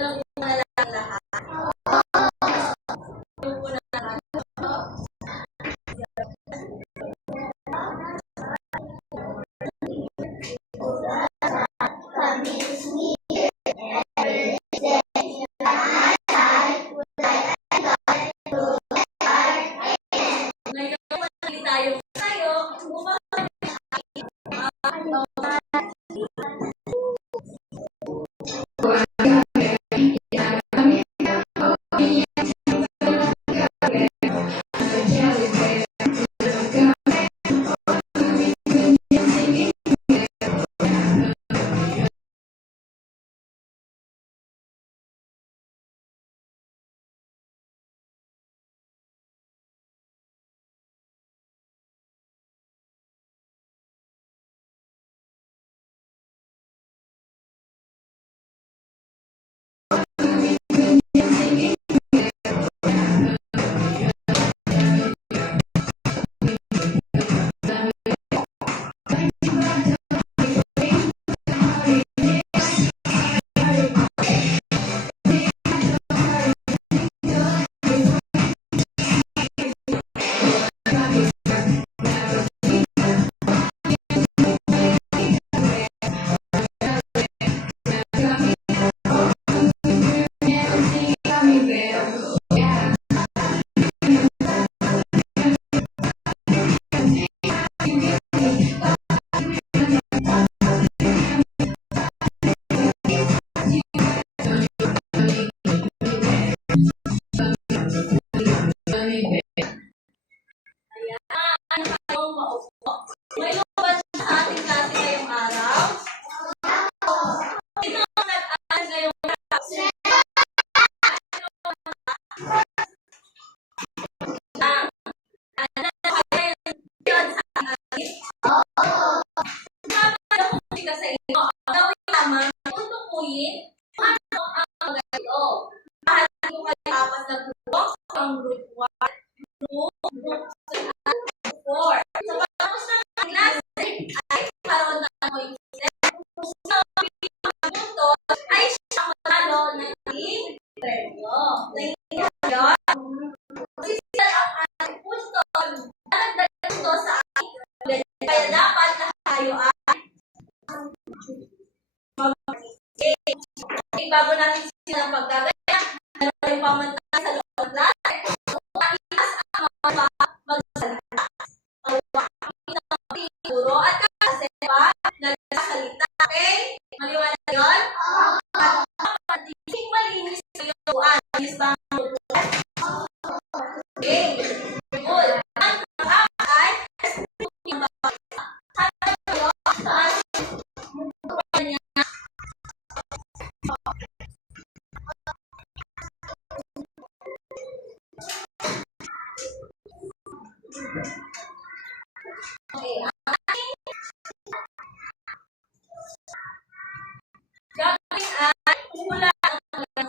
na po na lang lahat. May lumabas sa ating klase ngayong araw. Sino ang nag-aaral ngayong araw? Ano na kayo yun sa atin? Sabi ko musika sa inyo. Ang gawin naman, tutukuyin ano ang mga ito. Bahalin ko kayo apat na grupo. Ang group 1, group 2, group 4. Sa pagkatapos ng klase ay karoon na ako yung sa punto ay siya manalo ng premyo. Naintindihan yun? Kasi sila ang ating punto. Nagdagdag ito sa ating kaya dapat na tayo ay mag-isip. Bago natin silang pagkagaya, tayo pamantay sa loob ng klase. Mailas ang mga magsalita. Guro at kasi pa nagsasalita. Okay? Maliwanag yun? At patiging malinis sa iyong tuwan. Ayos ba ang tuwan? Okay. Good. Ang ay yung bakita. Sabi ko saan tuwan niya. Okay. Gagawin ay hula ang mga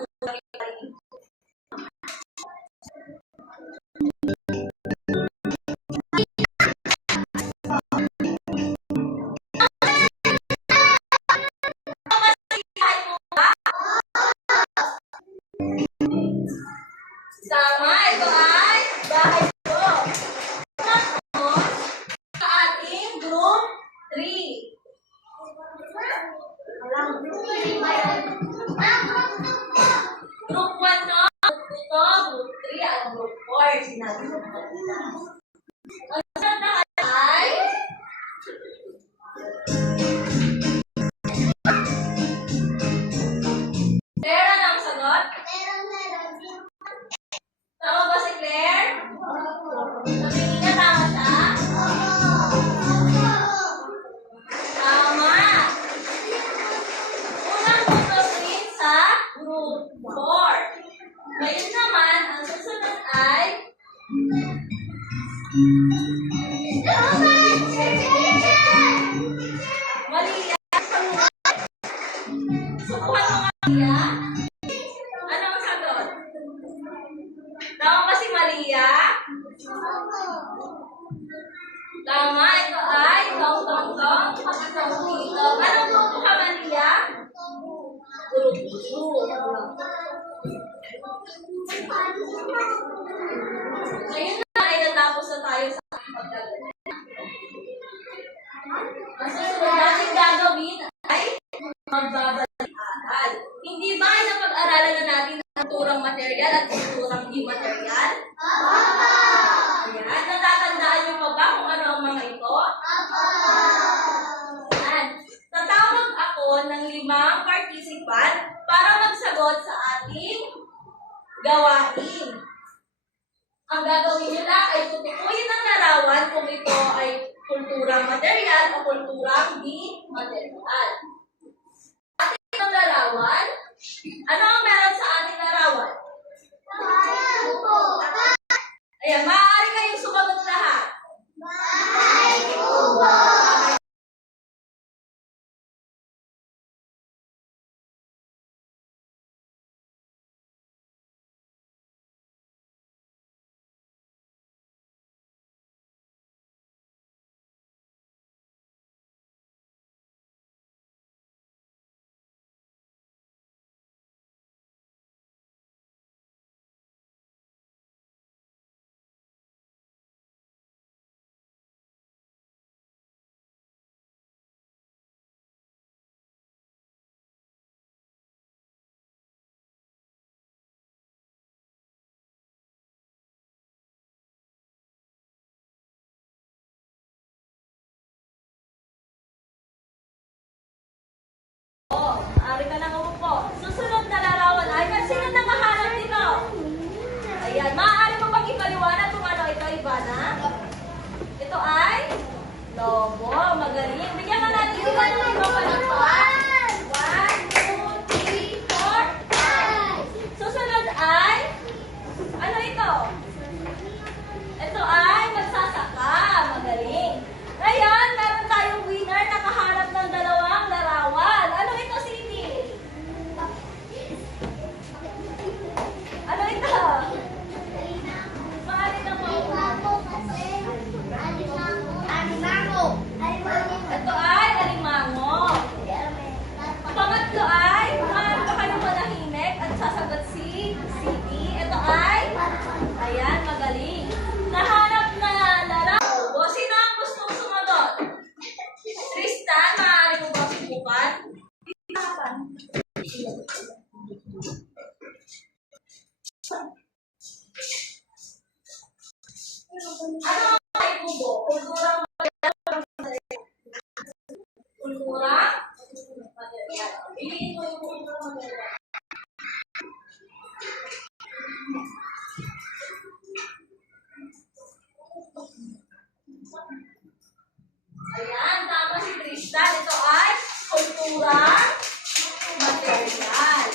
sama, ito ay bahay ko. Tapos, sa ating group 3. Group 1 no? Group 2 to, group 3 at group 4. Sinabi ko na. Ang sagot na ay Claire, ano ang sagot? Tama ba si Claire? Sabihin niya tama siya? Tama. Unang tutusin sa group 4. Ngayon naman, ang susunod ay Malia. Subukan mo nga, Malia. Ano ang sagot? Tama ba si Malia? Tama, ito ay tong-tong-tong. Pakatong dito. Anong grupo ka, Malia? Group 2. Ngayon na ay natapos na tayo sa pagdadala. Ang susunod natin gagawin ay magbabalik-aral. Hindi ba ay napag-aralan na natin ang kulturang material at kulturang di material? Ayan, natatandaan niyo pa ba kung ano ang mga ito? Ayan, tatawag ako ng 5 participant para magsagot sa ating gawain. Ang gagawin nyo lang ay tutukuyin ang larawan kung ito ay kulturang material o kulturang di material. Ating larawan, ano ang meron sa ating larawan? Ayan, maaari kayong sumagot lahat. Maaari ka nang umupo. Susunod na larawan ay sino nakahanap dito? Ayan, maaari mo pang ipaliwanag kung ano ito, Ivana? Ito ay lobo. Magaling. Bigyan ka natin ito ng ibang palakpak. 1, 2, 3, 4, 5. Susunod ay ano ito? Ito ay magsasaka. Magaling. Ngayon, meron tayong winner nakahanap ng 2 larawan. Ano ito, Cindy? Ano ito? Maaari na po. Ito ay alimango. Pangatlo ay, maaari ka kayo manahimik at sasagot si Cindy. Ito ay, ayan, magaling. Nahanap na larawan. O, sino ang gustong sumagot? Tristan, maaari mo ba subukan? Ano ang ay kubo? Kulturang material. Kulturang material. Piliin mo yung kulturang material. Ayan, tama si Tristan. Ito ay kulturang material.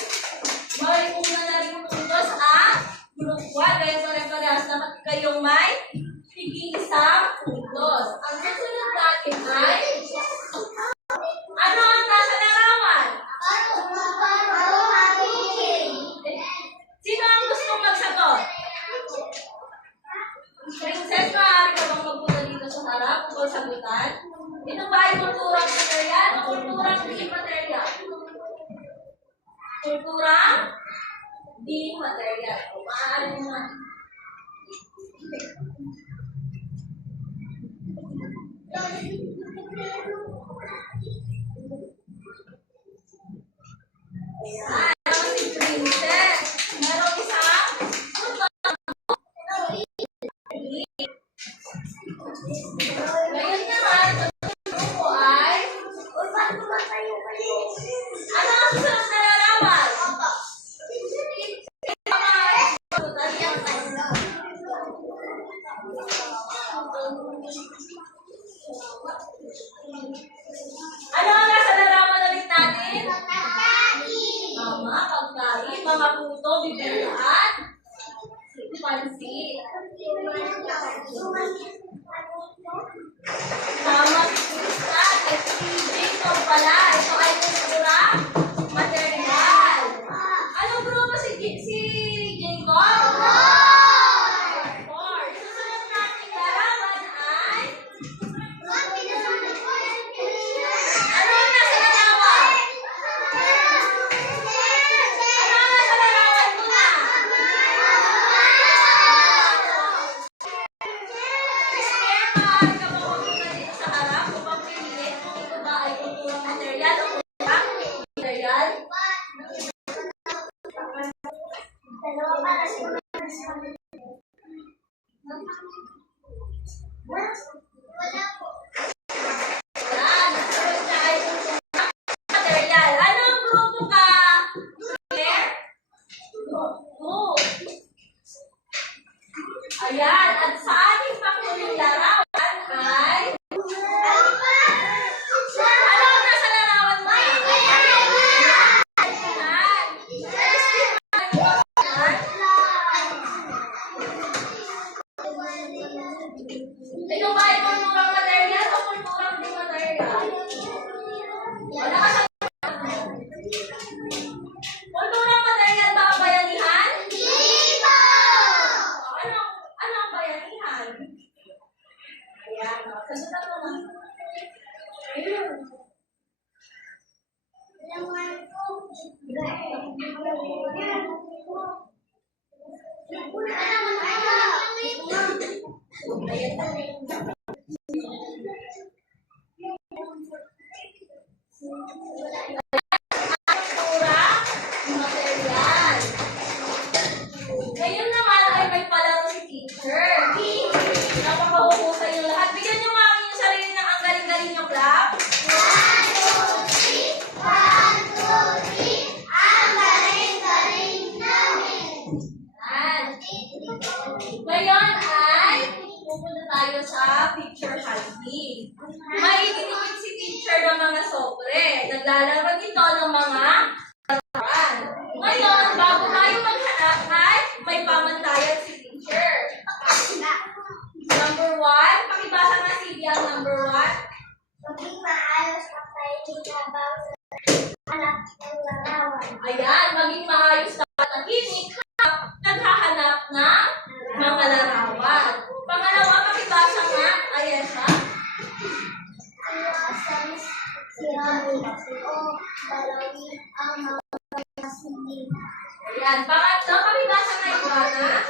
Malimunan na rin yung puntos ang group 1. Kaya pare-parehas na kayong may tig-isang puntos. Ang susunod natin ay ano ang nasa larawan? Sino ang gustong magsagot? Princess, maaari ka bang magpunta dito sa harap kung sagutan? Ito ba ay kulturang material o kulturang di material? Kulturang di material. O, maaari mo na. Ayan, si Princess. Meron isang ngayon naman, ang grupo ay ano ang susunod na larawan? Ano ang nasa larawan ulit natin? Tama, pagkain, mga puto, bibili at pansit. Tama, Krista, SPJ, ito pala. Ito ay kulturang material. Anong grupo si Jacob? Four. Susunod natin larawan ay ano ang nasa larawan? Yan. Sunod na ay material. Anong grupo ka? Grupo. Ayan. At sa ating panghuling larawan ay ano ang nasa larawan mo? Ito ba ay kulturang material o kulturang di material? Wala ka sa kulturang material ba ang bayanihan? Ano ang bayanihan? Ayan. Sagutan mo na. Ayun. Kultura, material. Ngayon naman ay may palaro si teacher. Napakahusay yung lahat. Bigyan niyo nga yung sarili ng ang galing-galing yung clap. Yan. Ngayon ay pupunta tayo sa picture hunting. Maiinig si teacher ng mga sobre. Naglalaro ito ng mga larawan. Ngayon, bago tayo maghanap ay may pamantayan si teacher. Number 1, pakibasa nga si ang number 1. Maging maayos ang pakikilabaw sa anak ng larawan. Ayan, maging maayos na tahimik naghahanap ng mga larawan. Pangalawa, pakibasa nga, Ayesha. Iwasan siramin o dalawin ang mga kasindi. Ayan, pangatlo, pakibasa nga, Ivana.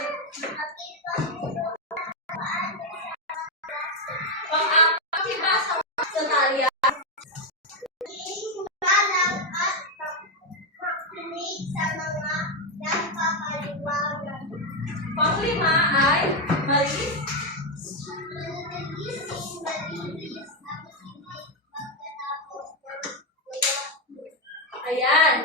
Pang-apat, pakibasa nga, Natalia. Malang at makinig sa mga nagpapaliwanag. Pang-lima ay Maris. Nagising malinis ang sinig pagkatapos ng ulan. Ayan.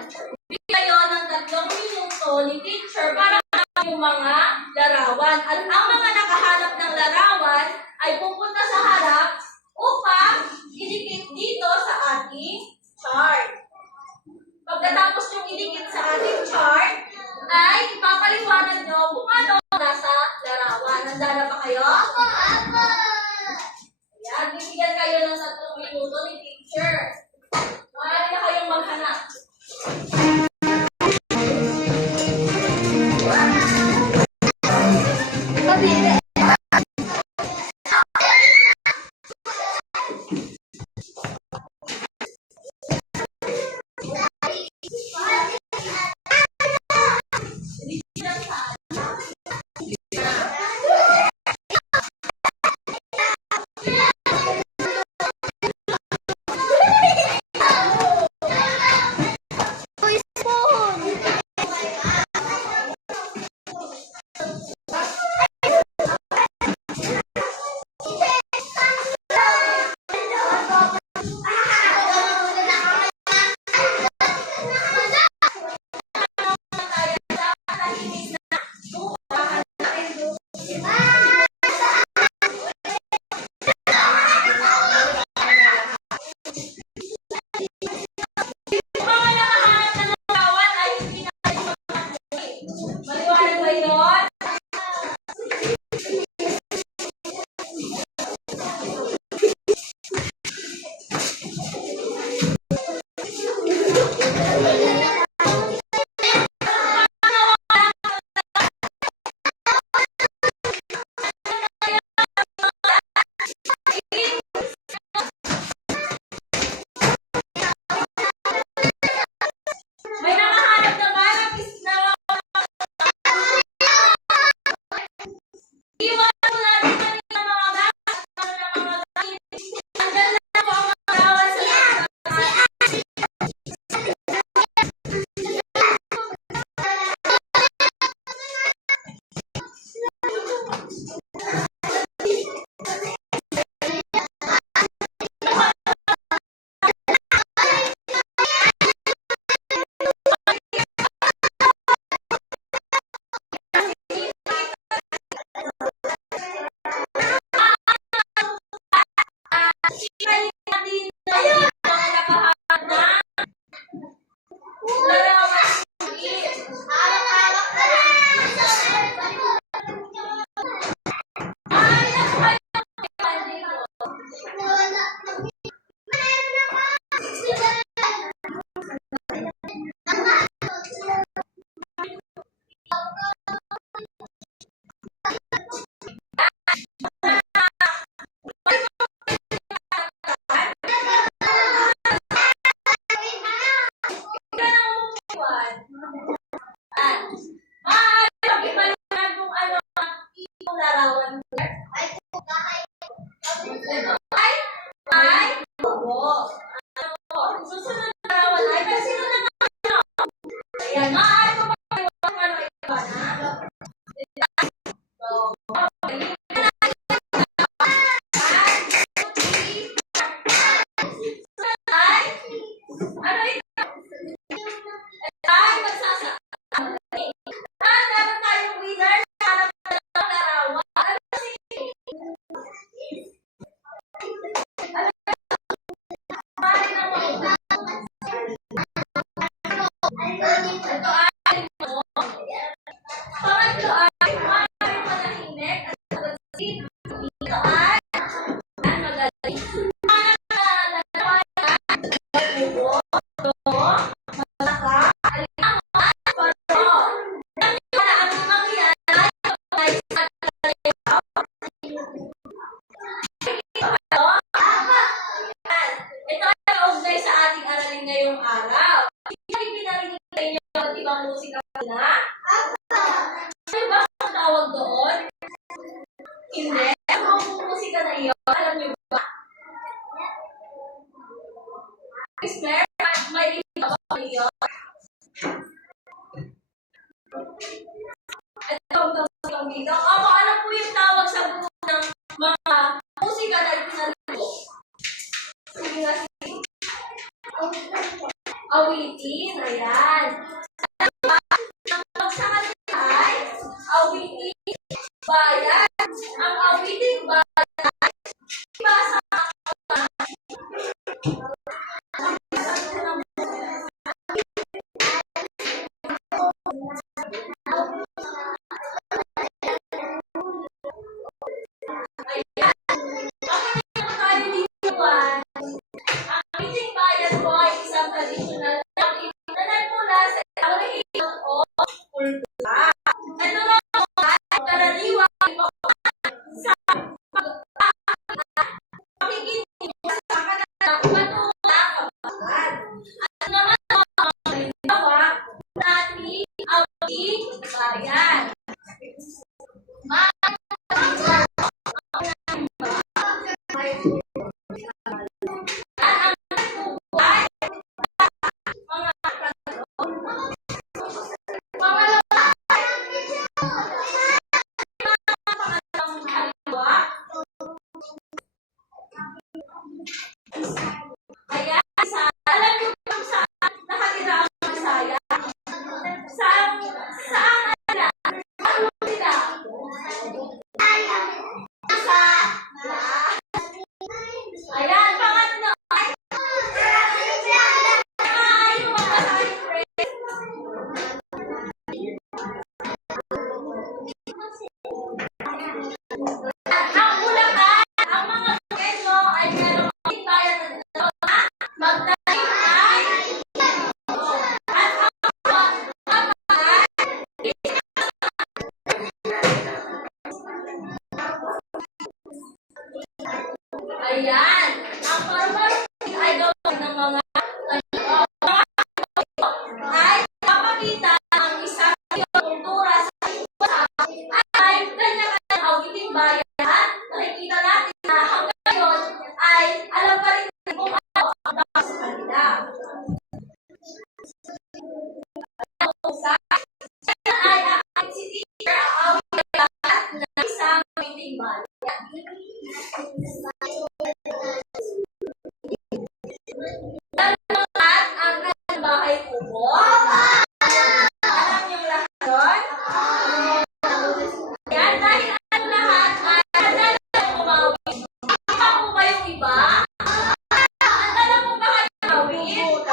Bigyan kayo ng 3 minuto ni teacher para hanapin yung mga larawan. At ang mga nakahanap ng larawan ay pupunta sa harap upang idikit dito sa ating chart. Pagkatapos yung idikit sa ating chart, ay ipapaliwanag nyo kung ano ang nasa larawan. Handa na ba kayo? Ayan, bibigyan kayo ng 3 minuto ni teacher. Maaari na kayong maghanap. Hindi. Ang musika na iyon, alam niyo ba? Miss Mer, may rin ba ba iyon? Ito dito. Ako, alam po yung tawag sa grupo ng mga musika na pinalito. Sige nga, sige. Awitin, ayan. Ang sa kanila ay awitin bayan. Ang awitin bayan, iba sa ang awiting bayan po ay isang tradisyonal na nagmula sa isang rehiyon o kultura. Ito na po ay karaniwang sa pakikinig sa kanilang patungo na kabataan. At naman po ang halimbawa natin awiting bayan. Alam niyo kung saan nakatira ang Bisaya? Saan nila? Ano sila? Ayan, pangatlo ay yung masasabi friend. Ang Bulacan, ang mga Bukeno ay meron kaming bayan na magtanim ay at ang ayan, ang formal ay gawin ng mga ay papakita ang isang kultura sa iba ay kanya-kanyang awiting bayan. Nakikita natin na hanggang ngayon ay alam pa rin natin kung ano ang tawag sa kanila. Kaya ay ang si teacher ang awit lahat ng isang awiting bayan. Lahat ang kanyang bahay kubo. Alam niyo lahat yun? Yan, dahil ang lahat ay alam umawit. Iba po ba yung iba? Alam mo ba kayo umawit?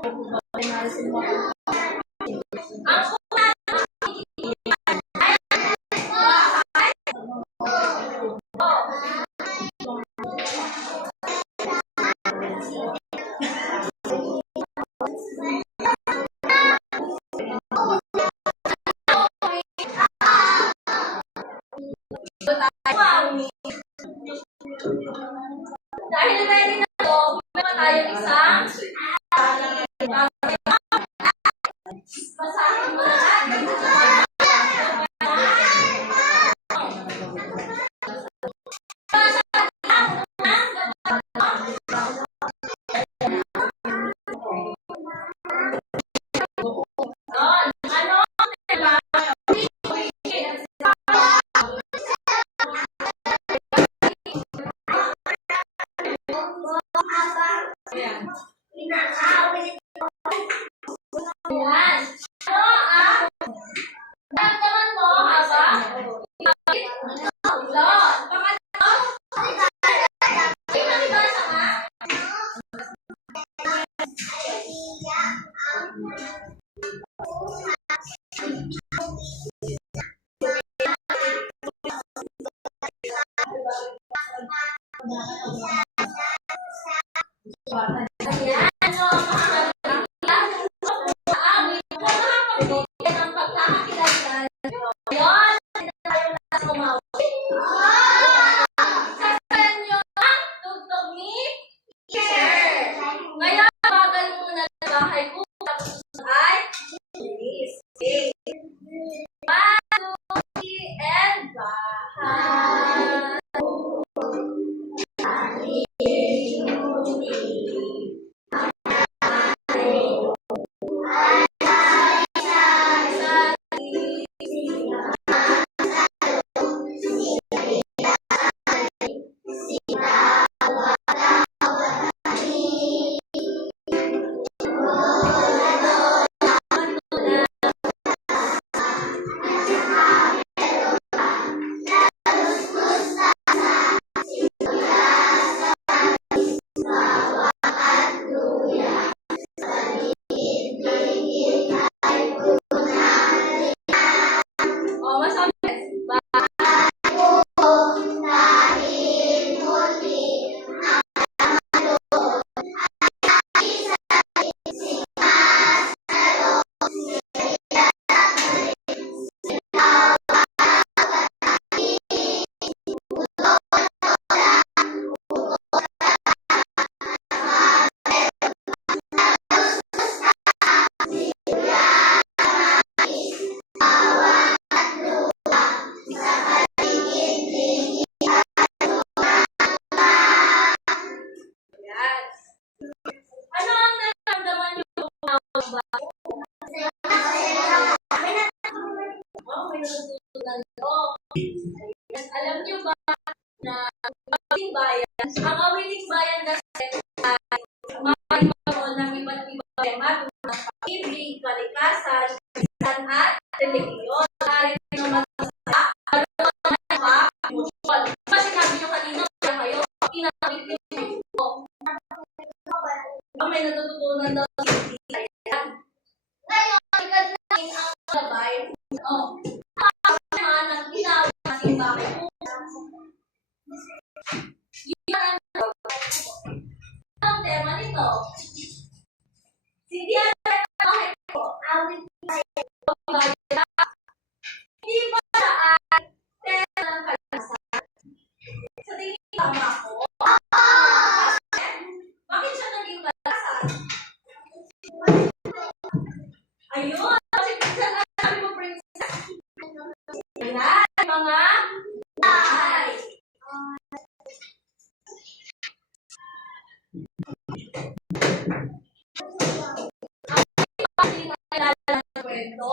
Ang una ay bahay. Dahil ready na to, meron tayong isang basahin mo na natin. Ano? Diba? Ayan. Ayan. Ano ang damdaman mo habang ulan? Pangatlo, pinakibasa ka? Ayan. So, mga amin, kung nakapag-ibigay ng pagkakakilanlan, yun, tayo na kumawin. Sasayan nyo ang tugtog ni teacher. Ngayon, bagal muna sa bahay ko. Tapos ba? Oh, may natutunan ko. Yes, alam niyo ba na awiting bayan, ang awiting bayan kasi ay mga ng iba't ibang tema tulad ng pag-ibig, kalikasan, kasan at relihiyon. Maaari naman sa emosyon. Kasi sinabi niyo kanina, kaya kayo, inawit yung ko. May natutunan daw sa Ayan. Ngayon, ikad natin ang gabay. Naman ang ginawin natin bakit po. Yan ang tema nito. Si Diana, bakit po? Awit hindi ba siya ay tema ng kalikasan? Sa tingin tama ko? Bakit siya naging kalikasan? Ayun, kasi minsan ang sabi mo, princess. Ayan, mga ay. Kwento,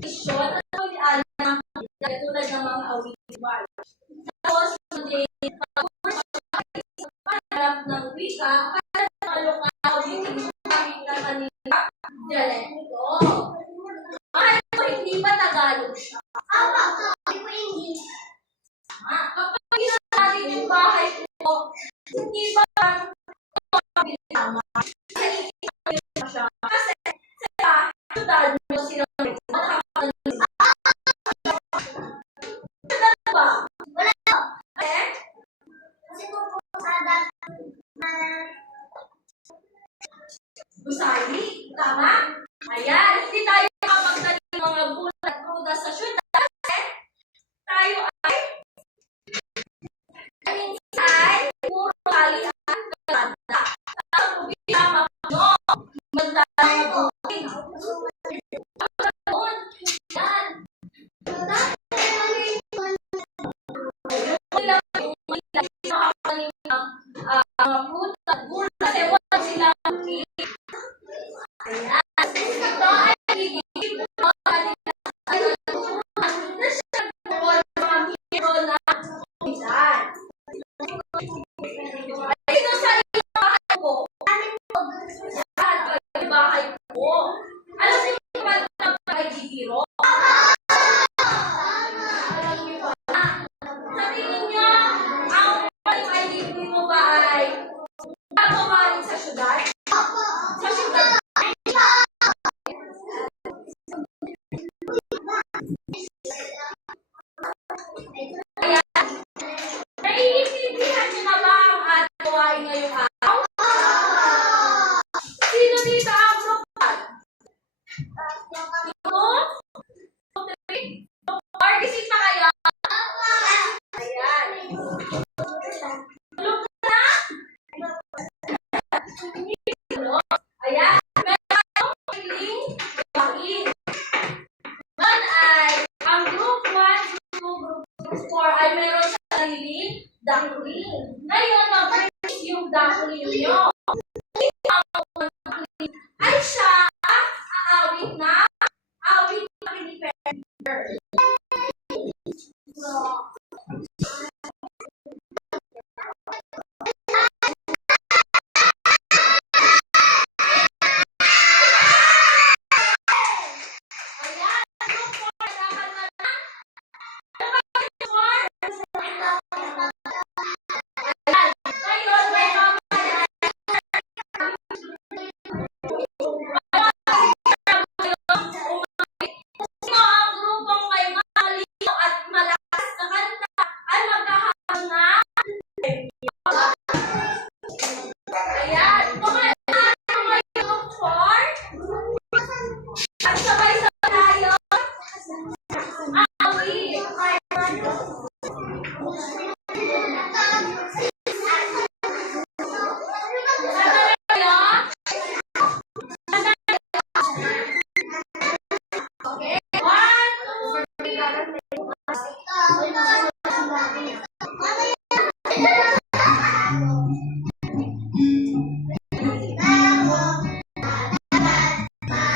isyon, at pag-alam ng tulad ng mga awitin. Tapos, pagharap ng wika, para sa awitin ng kanila dialekto. Ay, hindi ba Tagalog siya? Kapag natin yung bahay ko, hindi ba tama? Siya. Kasi, sa dahil mo silang ba? Wala. Eh? Kasi kung pusada, Gusali, tama? Ayan, hindi tayo makapagdali ng mga bulat kruda sa syudad kasi tayo ay puro kalihan ng ganda. Tapos problema nyo, magdalabutin. Yan. Kasi wala silang ayan. Ito ay higit na siya mga hero na ilan. Ito sa iyong bahay ko. Yan, bahay ko. Alam niyo ba na bahay hero? Alam niyo ba? Sa tingin niyo, ang bahay mo ba ay pagkumarin sa syudad? Sa syudad. Ayan. Naiintindihan niyo na ba ang ating gawain ngayong araw? Sino dito ang grupal? Group? Participate na kayo? Ayan. Group na? Ayan. Meron kayong piling gawain. Man ay, ang group 1, group 2, group 4 ay meron sa sariling dakuling. Ngayon, mag-practice yung dakuling nyo. Ay siya aawit na Pinipender.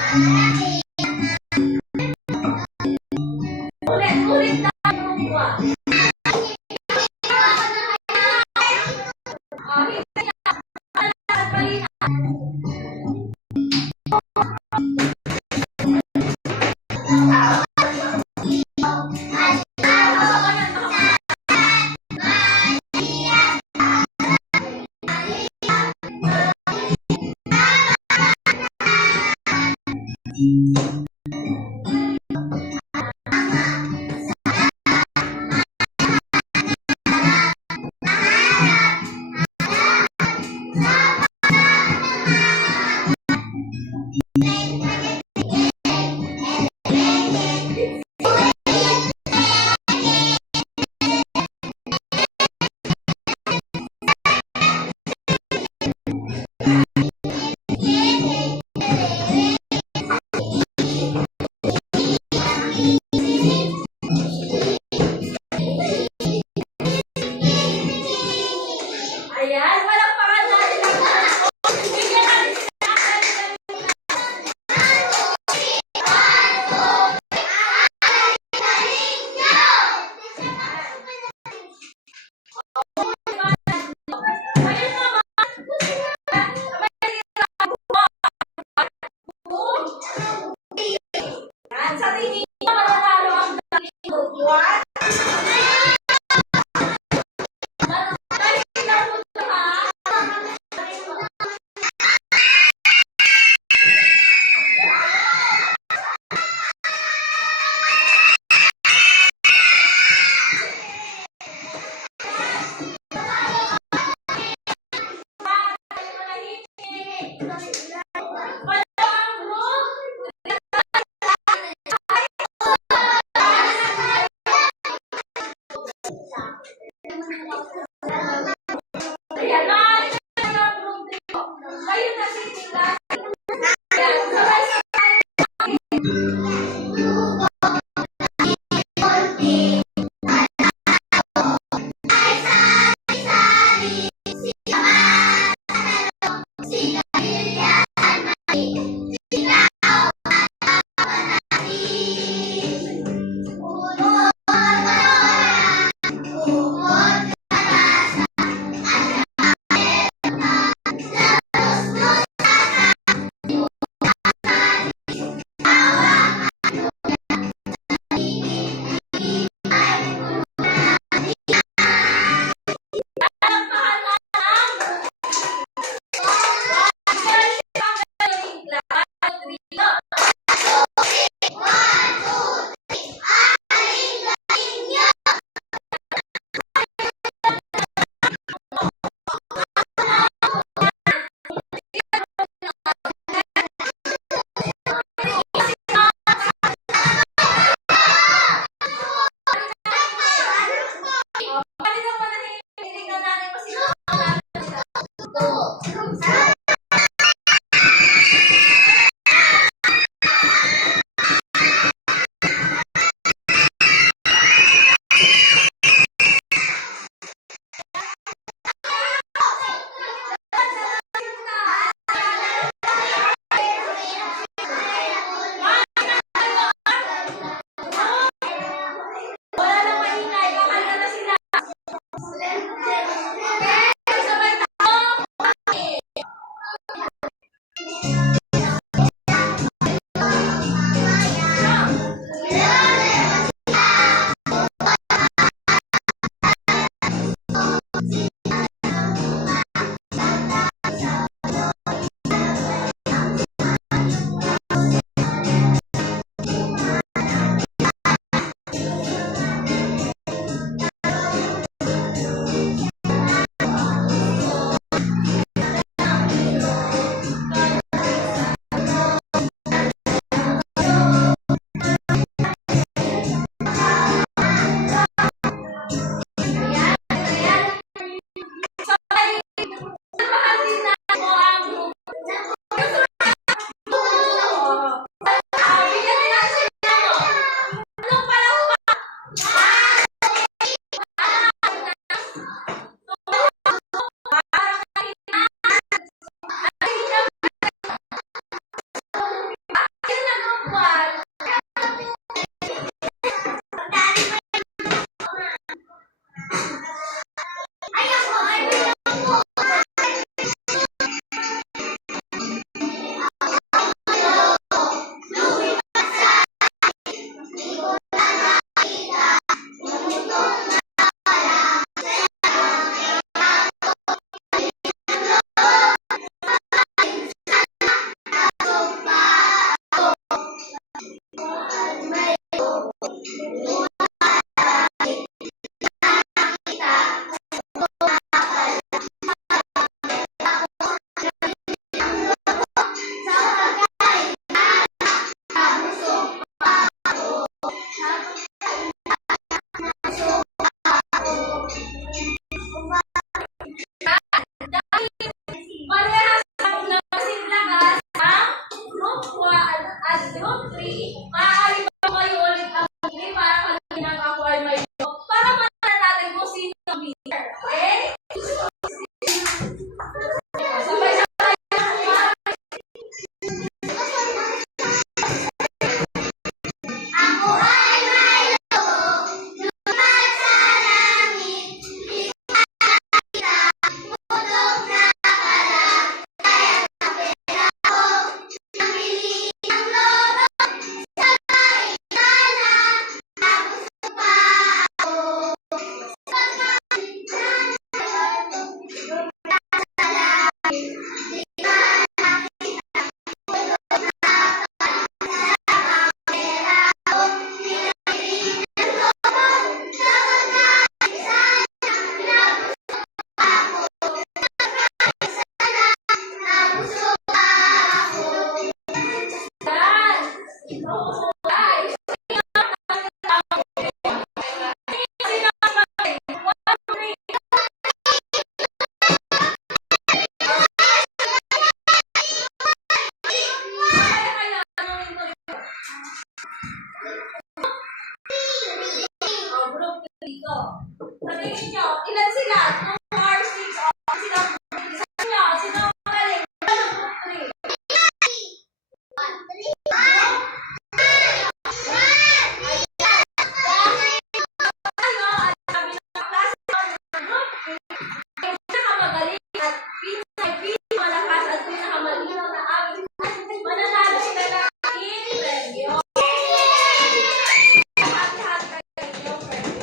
Ulit lang yung dua. Hindi niya. Balik. Ayan, palakpakan natin ang mga bigyan natin sila Ayun naman. Yan, sa tingin niyo, mananalo ang what? Ayan na, kayo na sila. Ayan, sabay-sabay. 1. Ay, ako. Parehas ang kasing lakas ang group 1 at group 3. Maaari ba kayo ulit ang group para kanina ako ay may para malaman natin kung sino ang leader. Okay? Sabay-sabay na. Ako ay may loob, lumad sa langit, kita, tulog na pala, kaya kapera ko, nabili ang loro, sabay tala, nabusog pa ako. Pagkakitan ko, lumad sa langit, di ka nakita, tulog na pala, kapera ko, nabili ang loro, sabay nabusog pa ako. Yan. Guys, sino ang magaling? 1, 3. Kaya kaya tanungin ko ito. Oh, group 3 ito. Sa tingin nyo, ilan sila? 2, 4, 6. Oh, sino? Sa inyo, sino ang magaling? Anong group 3? Ano, at sabi ng klase ng group 3, ay pinakamagaling at pinakamalakas at pinakamalinaw na amin. Mananalo sila ng premyo. Lahat-lahat kayo yung premyo.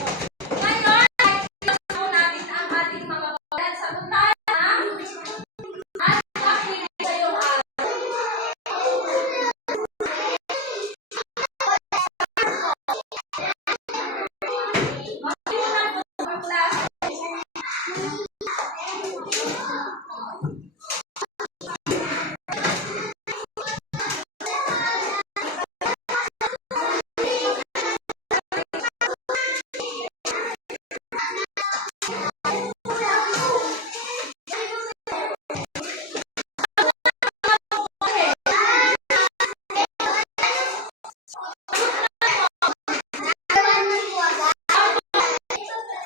Ngayon, ay pinasako natin ang ating mga kababayan sa puntahan at makinig ngayong araw. Magsimulan po sa klase.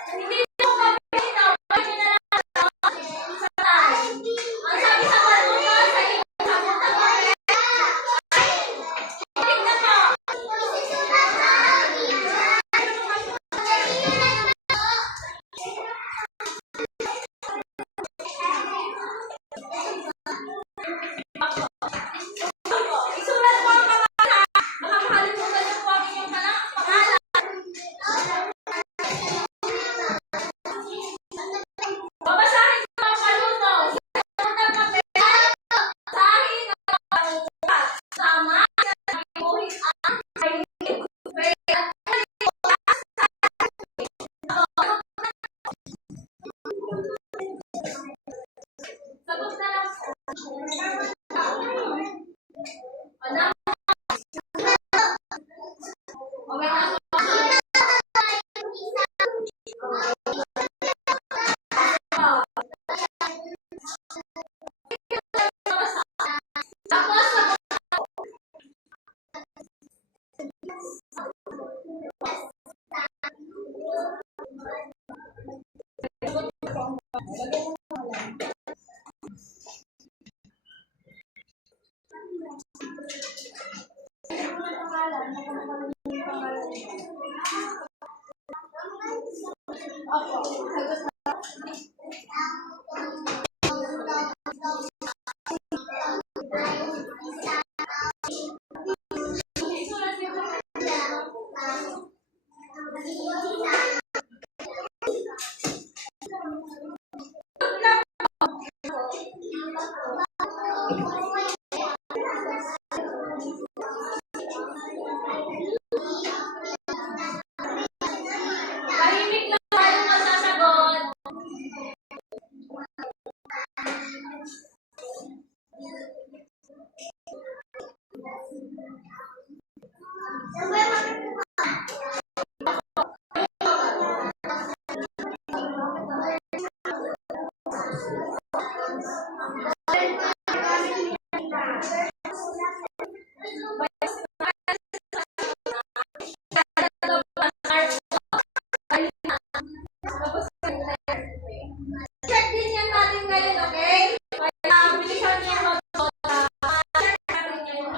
Hindi po kami dito. Pwede na lang sa tayo. Ang sabi sa kanto, sa ibang sagot na correct. Tingnan mo. Isulat mo ang pangalan. Baka makalimutan niyo po ang inyong pangalan. Babasahin ko ang paluto. Sagot ng papel. Basahin ang pangungkat. Sama sa nagibuhit ang kainin. At sagot na lang po. Ano? Okay na po. Tapos, Tahimik lang tayo magsasagot. Check din yan natin ngayon, okay? Kaya bilisan niyo mag-vote. Check natin ngayon.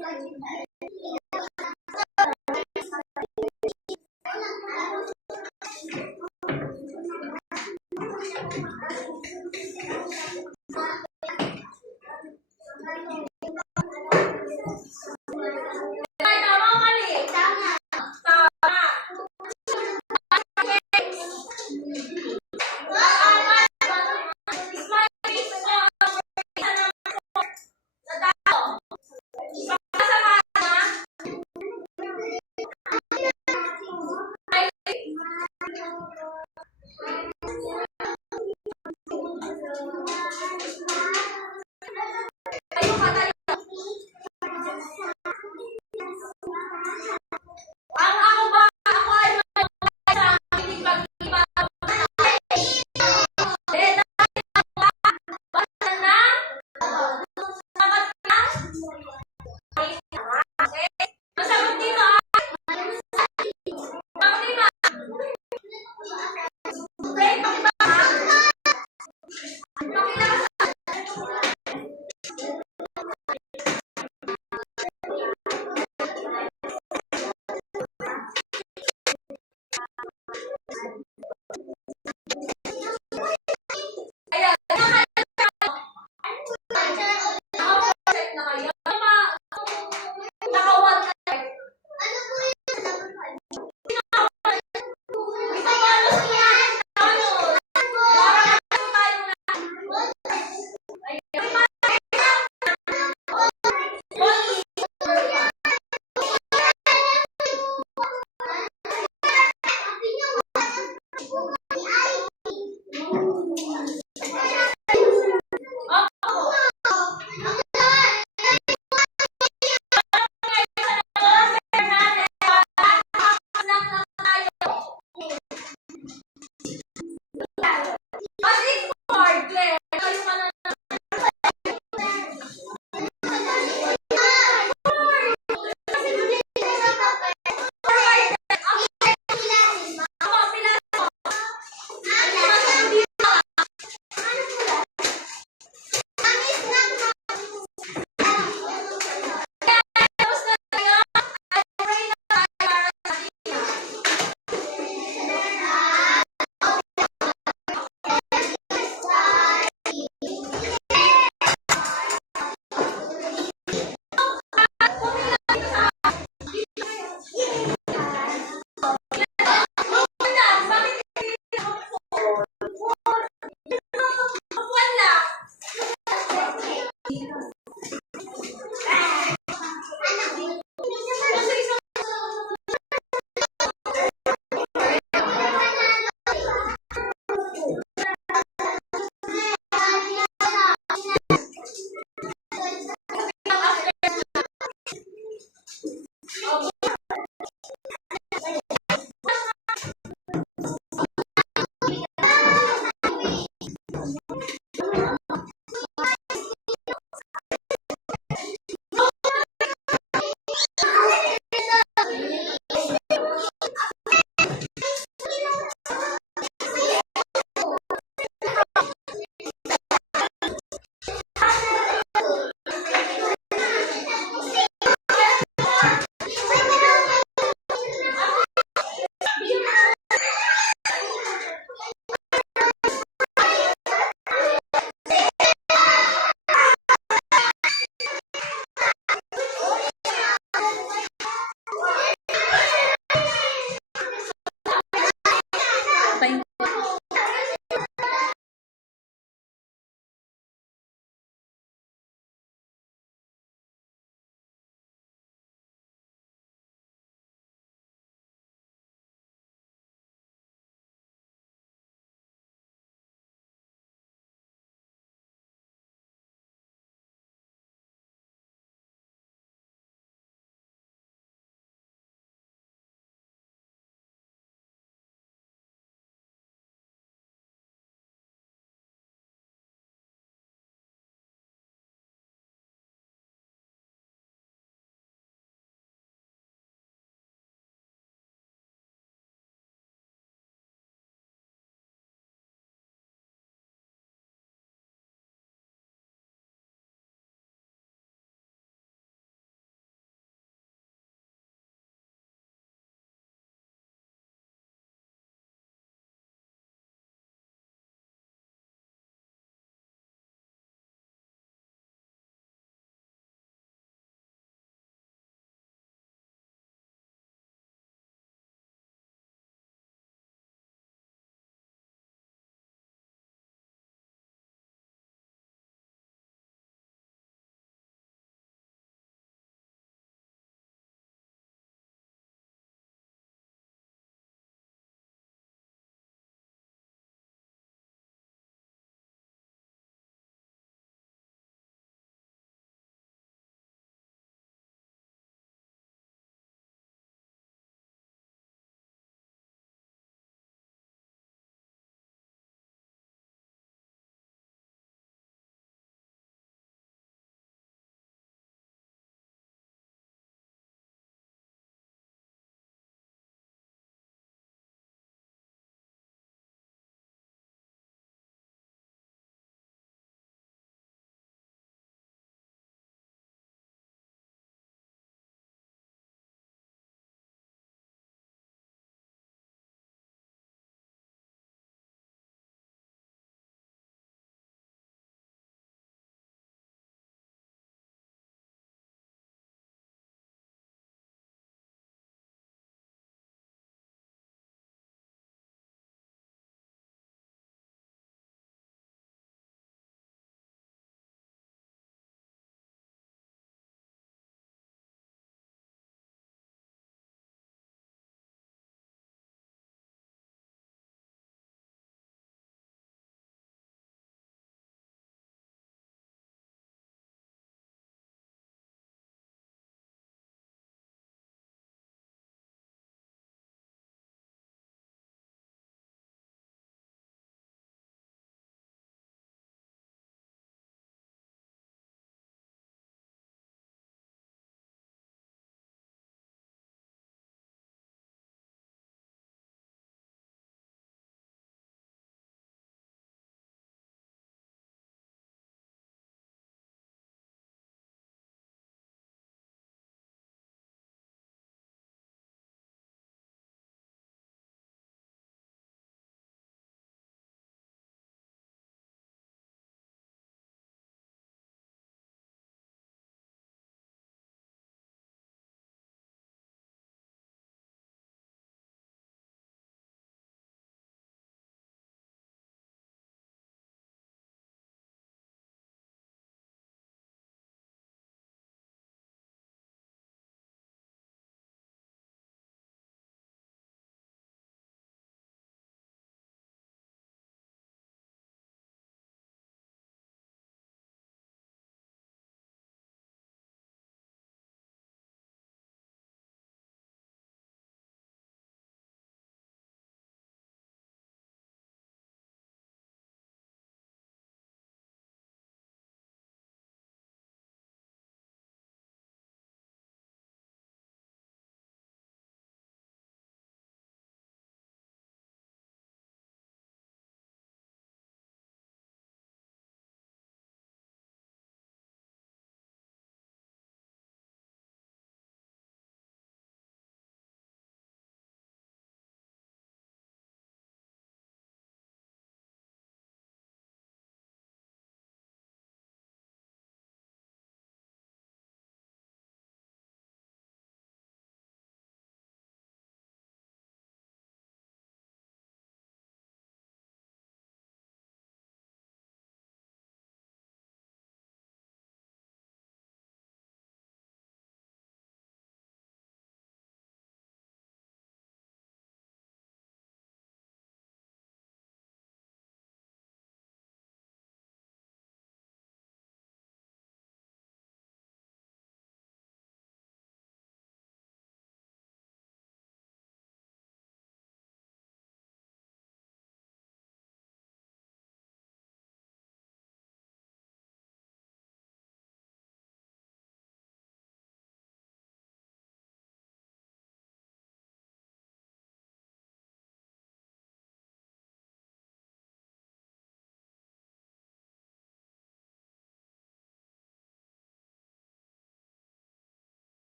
Ay, tama o mali? Tama. Tama. Smart face o sa tao. Pagkasama na, ay, tayo ka tayo. Ang ako ba, ako ay magpapalagay sa aking pag-ibig. Basta na, sapat na, ay, okay. Masagot dito ay, pakilima. Okay, pakilima. Pakilima. Ayan, naka-perfect na kayo. Naka-1 na kayo. Ito paano siya? Ano? Parang tayo na. Ayan.